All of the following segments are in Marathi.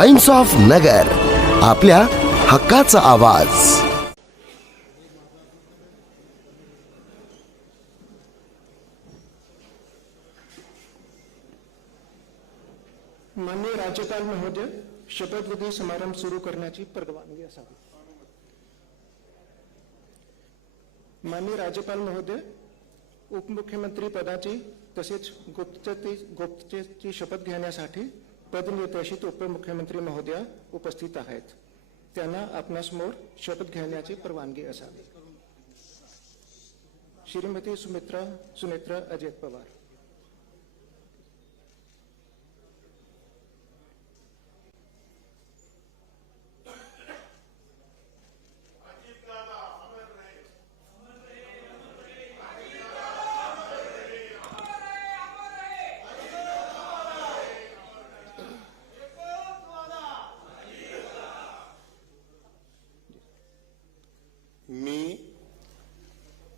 टाइम्स ऑफ नगर आपल्या हक्काचा आवाज माननीय राज्यपाल महोदय शपथविधी समारंभ सुरू करण्याची परवानगी असावी माननीय राज्यपाल महोदय उपमुख्यमंत्री पदाची तसेच गुप्त गोपतेची शपथ घेण्यासाठी पदनिर्देशित उपमुख्यमंत्री महोदया उपस्थित आहेत त्यांना आपणासमोर शपथ घेण्याची परवानगी असावी श्रीमती सुमित्रा सुनेत्रा अजित पवार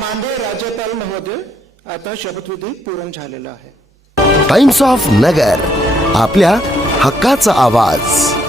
मानधे राज्यपाल महोदय आता शपथविधी पूर्ण झालेला आहे टाइम्स ऑफ नगर आपल्या हक्काचा आवाज